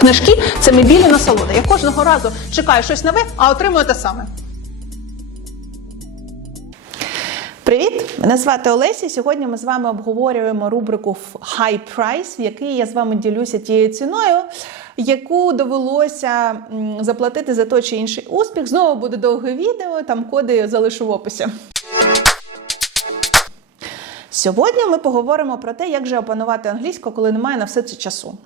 Книжки це мій білі насолода. Я кожного разу чекаю щось нове, а отримую те саме. Привіт! Мене звати Олеся. Сьогодні ми з вами обговорюємо рубрику High Price, в якій я з вами ділюся тією ціною, яку довелося заплатити за той чи інший успіх. Знову буде довге відео, там коди залишу в описі. Сьогодні ми поговоримо про те, як же опанувати англійську, коли немає на все це часу.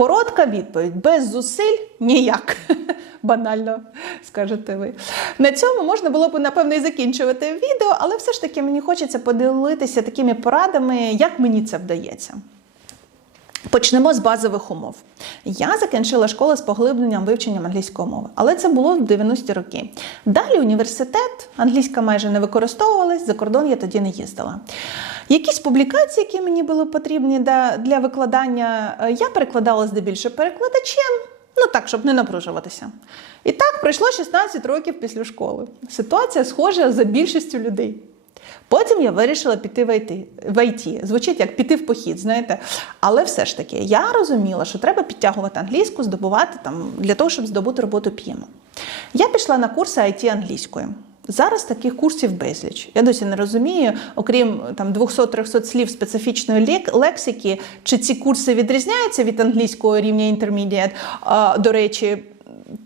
Коротка відповідь: без зусиль ніяк. Банально скажете ви. На цьому можна було б, напевно, і закінчувати відео, але все ж таки мені хочеться поділитися такими порадами, як мені це вдається. Почнемо з базових умов. Я закінчила школу з поглибленням вивченням англійської мови, але це було в 90-ті роки. Далі університет, англійська майже не використовувалась, за кордон я тоді не їздила. Якісь публікації, які мені були потрібні для, викладання, е, я перекладала здебільшого перекладачем, ну так, щоб не напружуватися. І так пройшло 16 років після школи. Ситуація схожа за більшістю людей. Потім я вирішила піти в IT. в IT. Звучить як піти в похід, знаєте. Але все ж таки, я розуміла, що треба підтягувати англійську, здобувати там для того, щоб здобути роботу PM. Я пішла на курси IT англійської. Зараз таких курсів безліч. Я досі не розумію, окрім там 200-300 слів специфічної лек- лексики, чи ці курси відрізняються від англійського рівня. А, До речі,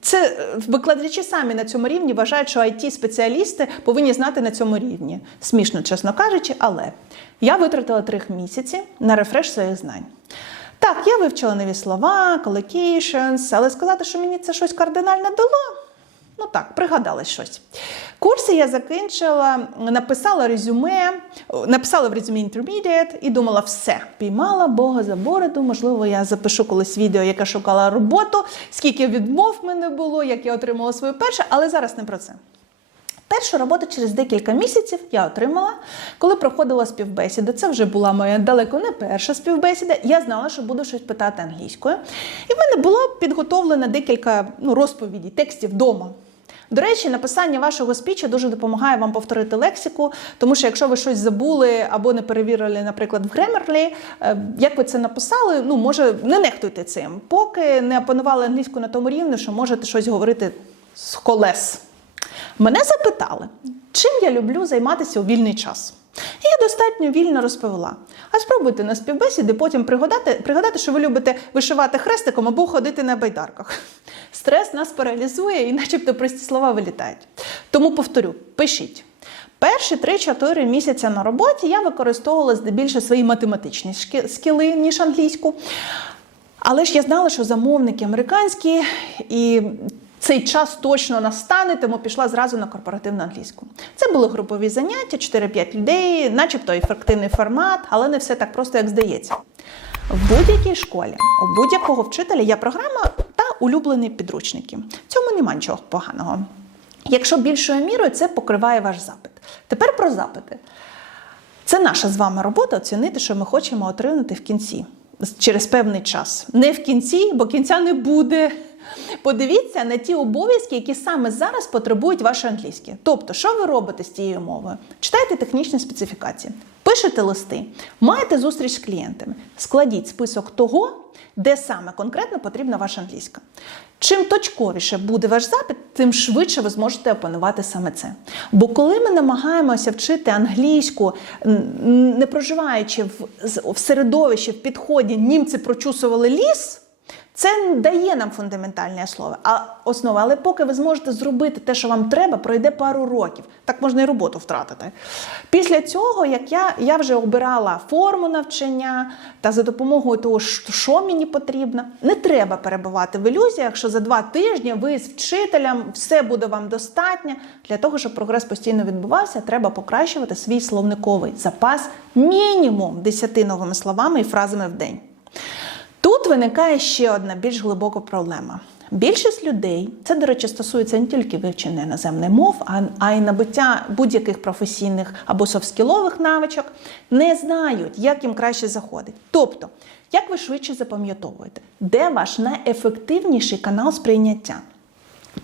це е, викладачі самі на цьому рівні вважають, що it спеціалісти повинні знати на цьому рівні. Смішно, чесно кажучи, але я витратила три місяці на рефреш своїх знань. Так, я вивчила нові слова, collocations, але сказати, що мені це щось кардинально дало. Ну так, пригадалось щось. Курси я закінчила, написала резюме, написала в резюме Intermediate і думала, все, піймала Бога за бороду. Можливо, я запишу колись відео, яке шукала роботу, скільки відмов мене було, як я отримала свою першу, але зараз не про це. Першу роботу через декілька місяців я отримала, коли проходила співбесіду. Це вже була моя далеко не перша співбесіда. Я знала, що буду щось питати англійською. І в мене було підготовлено декілька ну, розповідей, текстів вдома. До речі, написання вашого спічу дуже допомагає вам повторити лексику, тому що якщо ви щось забули або не перевірили, наприклад, в Grammarly, е, як ви це написали, ну може не нехтуйте цим, поки не опанували англійську на тому рівні, що можете щось говорити з колес. Мене запитали, чим я люблю займатися у вільний час. І я достатньо вільно розповіла. А спробуйте на співбесіди потім пригадати, пригадати, що ви любите вишивати хрестиком або ходити на байдарках. Стрес нас паралізує і начебто прості слова вилітають. Тому повторю, пишіть. Перші 3-4 місяці на роботі я використовувала здебільшого свої математичні скіли, ніж англійську. Але ж я знала, що замовники американські і цей час точно настане, тому пішла зразу на корпоративну англійську. Це були групові заняття, 4-5 людей, начебто ефективний формат, але не все так просто, як здається. В будь-якій школі, у будь-якого вчителя є програма та улюблені підручники. В цьому нема нічого поганого. Якщо більшою мірою це покриває ваш запит. Тепер про запити. Це наша з вами робота оцінити, що ми хочемо отримати в кінці через певний час. Не в кінці, бо кінця не буде. Подивіться на ті обов'язки, які саме зараз потребують ваше англійське. Тобто, що ви робите з цією мовою? Читайте технічні специфікації, пишете листи, маєте зустріч з клієнтами, складіть список того, де саме конкретно потрібна ваша англійська. Чим точковіше буде ваш запит, тим швидше ви зможете опанувати саме це. Бо коли ми намагаємося вчити англійську, не проживаючи в середовищі, в підході німці прочусували ліс. Це дає нам фундаментальне слово, а основа. Але поки ви зможете зробити те, що вам треба, пройде пару років. Так можна і роботу втратити. Після цього, як я, я вже обирала форму навчання та за допомогою того, що мені потрібно, не треба перебувати в ілюзіях, що за два тижні ви з вчителем все буде вам достатньо. Для того, щоб прогрес постійно відбувався, треба покращувати свій словниковий запас мінімум 10 новими словами і фразами в день. Тут виникає ще одна більш глибока проблема. Більшість людей, це, до речі, стосується не тільки вивчення іноземних мов, а, й набуття будь-яких професійних або софскілових навичок, не знають, як їм краще заходить. Тобто, як ви швидше запам'ятовуєте, де ваш найефективніший канал сприйняття?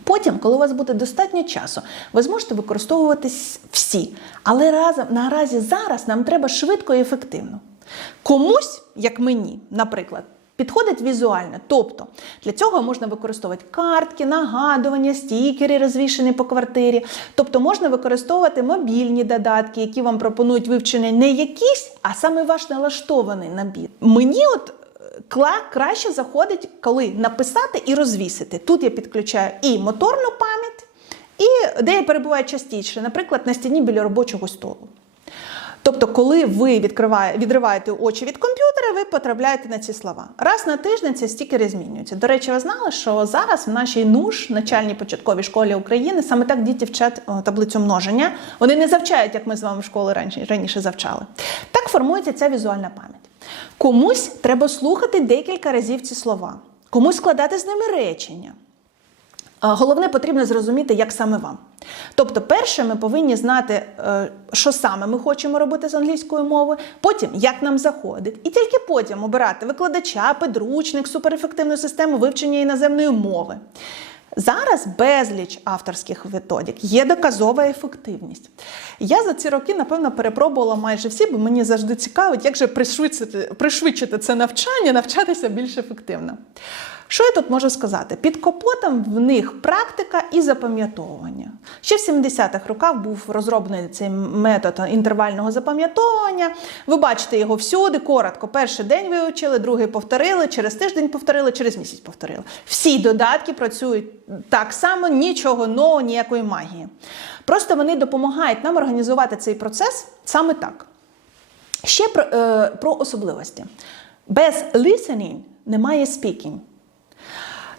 Потім, коли у вас буде достатньо часу, ви зможете використовувати всі. Але разом наразі зараз нам треба швидко і ефективно. Комусь, як мені, наприклад, підходить візуально. Тобто для цього можна використовувати картки, нагадування, стікери, розвішені по квартирі. Тобто можна використовувати мобільні додатки, які вам пропонують вивчення не якісь, а саме ваш налаштований набір. Мені от Кла краще заходить, коли написати і розвісити. Тут я підключаю і моторну пам'ять, і де я перебуваю частіше, наприклад, на стіні біля робочого столу. Тобто, коли ви відкриває, відриваєте очі від комп'ютера, ви потрапляєте на ці слова. Раз на тиждень ці стікери змінюються. До речі, ви знали, що зараз в нашій НУШ, начальній початковій школі України, саме так діти вчать таблицю множення. Вони не завчають, як ми з вами в школі раніше, раніше завчали. Так формується ця візуальна пам'ять. Комусь треба слухати декілька разів ці слова, комусь складати з ними речення. Головне, потрібно зрозуміти, як саме вам. Тобто, перше, ми повинні знати, е, що саме ми хочемо робити з англійською мовою, потім як нам заходить, і тільки потім обирати викладача, підручник, суперефективну систему вивчення іноземної мови. Зараз безліч авторських методик, є доказова ефективність. Я за ці роки, напевно, перепробувала майже всі, бо мені завжди цікавить, як же пришвидшити, пришвидшити це навчання, навчатися більш ефективно. Що я тут можу сказати? Під капотом в них практика і запам'ятовування. Ще в 70-х роках був розроблений цей метод інтервального запам'ятовування. Ви бачите його всюди, коротко. Перший день вивчили, другий повторили, через тиждень повторили, через місяць повторили. Всі додатки працюють так само, нічого нового, ніякої магії. Просто вони допомагають нам організувати цей процес саме так. Ще про, е, про особливості. Без listening немає speaking.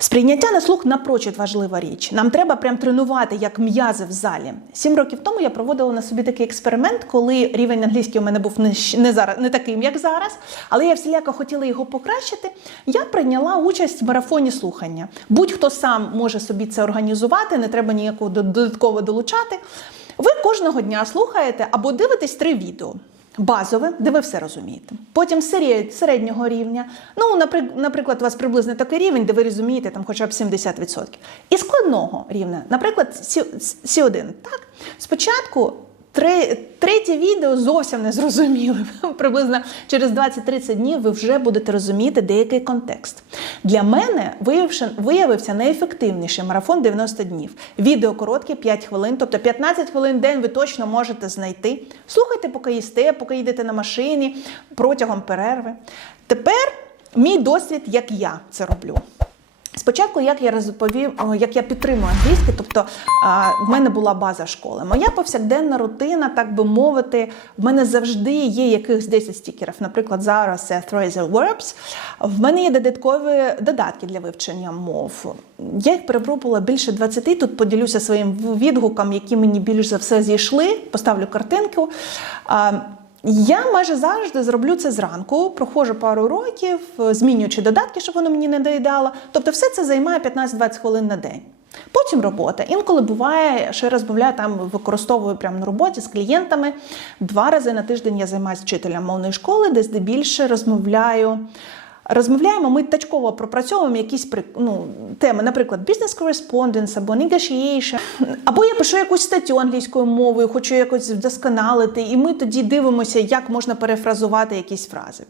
Сприйняття на слух напрочуд важлива річ. Нам треба прям тренувати як м'язи в залі. Сім років тому я проводила на собі такий експеримент, коли рівень англійський у мене був не, не зараз, не таким, як зараз, але я всіляко хотіла його покращити. Я прийняла участь в марафоні слухання. Будь-хто сам може собі це організувати, не треба ніякого до- додатково долучати. Ви кожного дня слухаєте або дивитесь три відео. Базове, де ви все розумієте. Потім серед- середнього рівня. Ну, наприк- наприклад, у вас приблизно такий рівень, де ви розумієте там хоча б 70%. І складного рівня, наприклад, С1. Так? Спочатку Тре- Третє відео зовсім не зрозуміли. Приблизно через 20-30 днів ви вже будете розуміти деякий контекст. Для мене виявивши- виявився найефективніший марафон 90 днів. Відео коротке 5 хвилин, тобто 15 хвилин день ви точно можете знайти. Слухайте, поки їсте, поки їдете на машині протягом перерви. Тепер мій досвід, як я це роблю. Спочатку, як я розповів, як я підтримую англійське, тобто в мене була база школи. Моя повсякденна рутина, так би мовити, в мене завжди є якихось 10 стікерів. Наприклад, зараз це phrasal verbs. В мене є додаткові додатки для вивчення мов. Я їх перепробувала більше 20, Тут поділюся своїм відгуком, які мені більш за все зійшли. Поставлю картинку. Я майже завжди зроблю це зранку, проходжу пару років, змінюючи додатки, щоб воно мені не доїдало. Тобто, все це займає 15-20 хвилин на день. Потім робота. Інколи буває, що я розмовляю там, використовую прямо на роботі з клієнтами. Два рази на тиждень я займаюся вчителем мовної школи, де здебільше розмовляю Розмовляємо, ми тачково пропрацьовуємо якісь ну, теми, наприклад, business correspondence або negotiation. Або я пишу якусь статтю англійською мовою, хочу якось вдосконалити, і ми тоді дивимося, як можна перефразувати якісь фрази.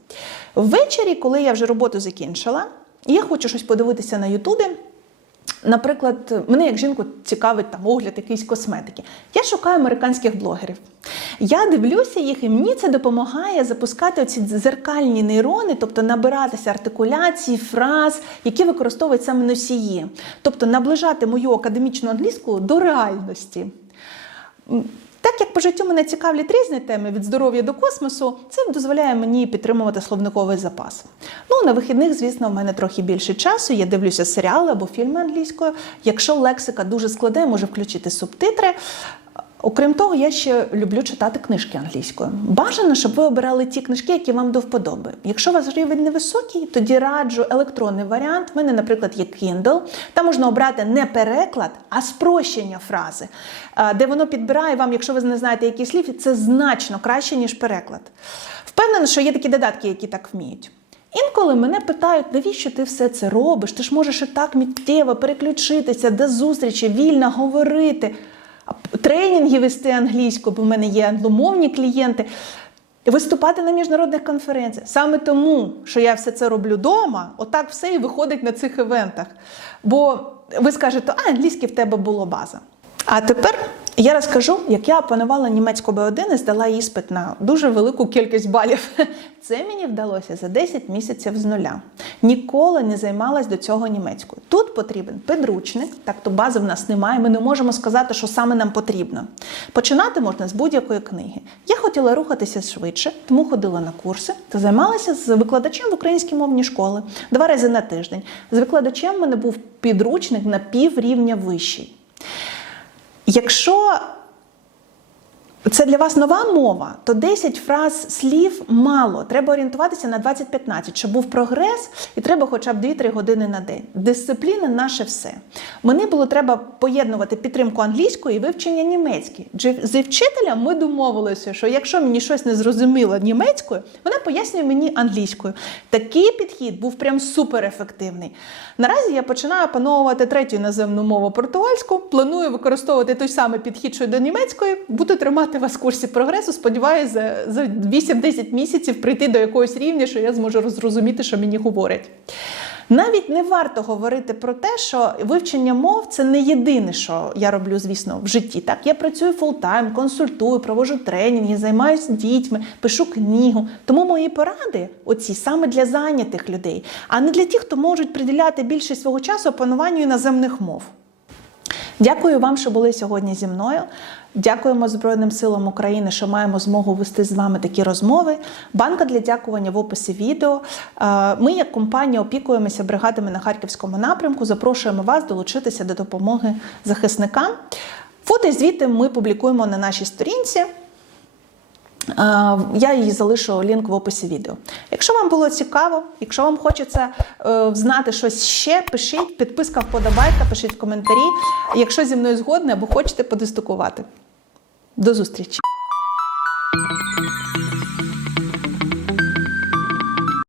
Ввечері, коли я вже роботу закінчила, я хочу щось подивитися на Ютубі. Наприклад, мене як жінку цікавить там огляд якоїсь косметики. Я шукаю американських блогерів. Я дивлюся їх, і мені це допомагає запускати оці дзеркальні нейрони, тобто набиратися артикуляцій, фраз, які використовують саме носії, тобто наближати мою академічну англійську до реальності. Так як по життю мене цікавлять різні теми від здоров'я до космосу, це дозволяє мені підтримувати словниковий запас. Ну, на вихідних, звісно, в мене трохи більше часу. Я дивлюся серіали або фільми англійською. Якщо лексика дуже складе, можу включити субтитри. Окрім того, я ще люблю читати книжки англійською. Бажано, щоб ви обирали ті книжки, які вам до вподоби. Якщо у вас рівень невисокий, тоді раджу електронний варіант. У мене, наприклад, є Kindle. Там можна обрати не переклад, а спрощення фрази, е, де воно підбирає вам, якщо ви не знаєте, які слів, це значно краще, ніж переклад. Впевнена, що є такі додатки, які так вміють. Інколи мене питають, навіщо ти все це робиш? Ти ж можеш і так миттєво переключитися до зустрічі, вільно говорити, тренінги вести англійською, бо в мене є англомовні клієнти. Виступати на міжнародних конференціях. Саме тому, що я все це роблю вдома, отак все і виходить на цих івентах. Бо ви скажете, а англійський в тебе було база. А тепер я розкажу, як я опанувала німецьку Б1 і здала іспит на дуже велику кількість балів. Це мені вдалося за 10 місяців з нуля. Ніколи не займалась до цього німецькою. Тут потрібен підручник, так то бази в нас немає. Ми не можемо сказати, що саме нам потрібно. Починати можна з будь-якої книги. Я хотіла рухатися швидше, тому ходила на курси та займалася з викладачем в українській мовній школи два рази на тиждень. З викладачем в мене був підручник на пів рівня вищий. Якщо це для вас нова мова, то 10 фраз слів мало. Треба орієнтуватися на 20-15, щоб був прогрес, і треба хоча б 2-3 години на день. Дисципліна наше все. Мені було треба поєднувати підтримку англійської і вивчення німецької. Зі вчителем ми домовилися, що якщо мені щось не зрозуміло німецькою, вона пояснює мені англійською. Такий підхід був прям суперефективний. Наразі я починаю опановувати третю іноземну мову португальську. Планую використовувати той самий підхід, що й до німецької. Буду тримати вас в курсі прогресу. Сподіваюся, за, за 8-10 місяців прийти до якогось рівня, що я зможу зрозуміти, що мені говорять. Навіть не варто говорити про те, що вивчення мов це не єдине, що я роблю, звісно, в житті. Так, я працюю фултайм, консультую, проводжу тренінги, займаюся дітьми, пишу книгу. Тому мої поради оці саме для зайнятих людей, а не для тих, хто можуть приділяти більше свого часу опануванню іноземних мов. Дякую вам, що були сьогодні зі мною. Дякуємо Збройним силам України, що маємо змогу вести з вами такі розмови. Банка для дякування в описі відео. Е, Ми, як компанія, опікуємося бригадами на харківському напрямку. Запрошуємо вас долучитися до допомоги захисникам. Фото звіти ми публікуємо на нашій сторінці. Е, Я її залишу лінк в описі відео. Якщо вам було цікаво, якщо вам хочеться е, знати щось ще, пишіть, підписка, вподобайка, пишіть в коментарі. Якщо зі мною згодне або хочете подискутувати. До зустрічі!